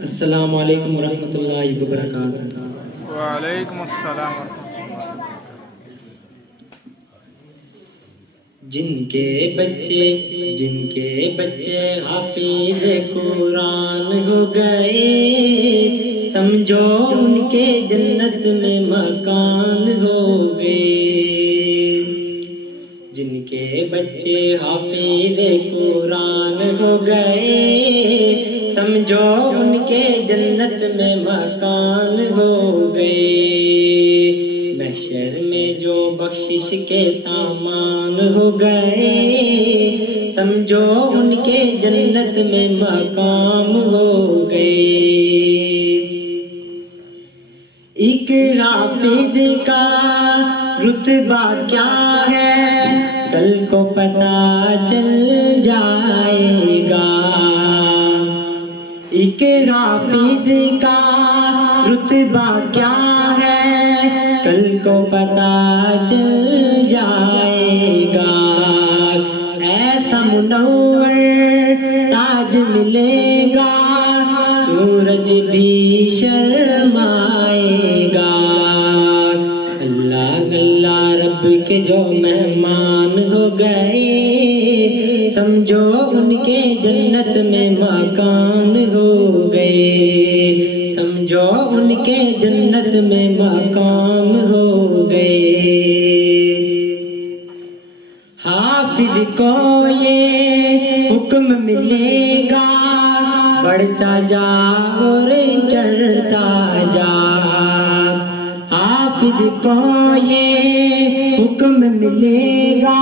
السلام علیکم ورحمۃ اللہ وبرکاتہ۔ وعلیکم السلام ورحمۃ اللہ۔ جن کے بچے حافظ قرآن ہو گئے، سمجھو ان کے جنت میں مکان ہو گئے۔ جن کے بچے حافظ قرآن ہو گئے، سمجھو ان کے جنت میں مکان ہو گئے۔ محشر میں جو بخشش کے سامان ہو گئے، سمجھو ان کے جنت میں مقام ہو گئے۔ ایک حافظ کا رتبہ کیا ہے، کل کو پتہ چل جائے گا۔ ایک حافظ کا رتبہ کیا ہے، کل کو پتہ چل جائے گا۔ ایسا منور تاج ملے گا، سورج بھی شرمائے گا۔ اللہ اللہ رب کے جو مہمان ہو گئے، سمجھو ان کے جنت میں مکان ہو گئے۔ سمجھو ان کے جنت میں مقام ہو گئے۔ حافظ کو یہ حکم ملے گا، بڑھتا جا اور چڑھتا جا۔ حافظ کو یہ حکم ملے گا،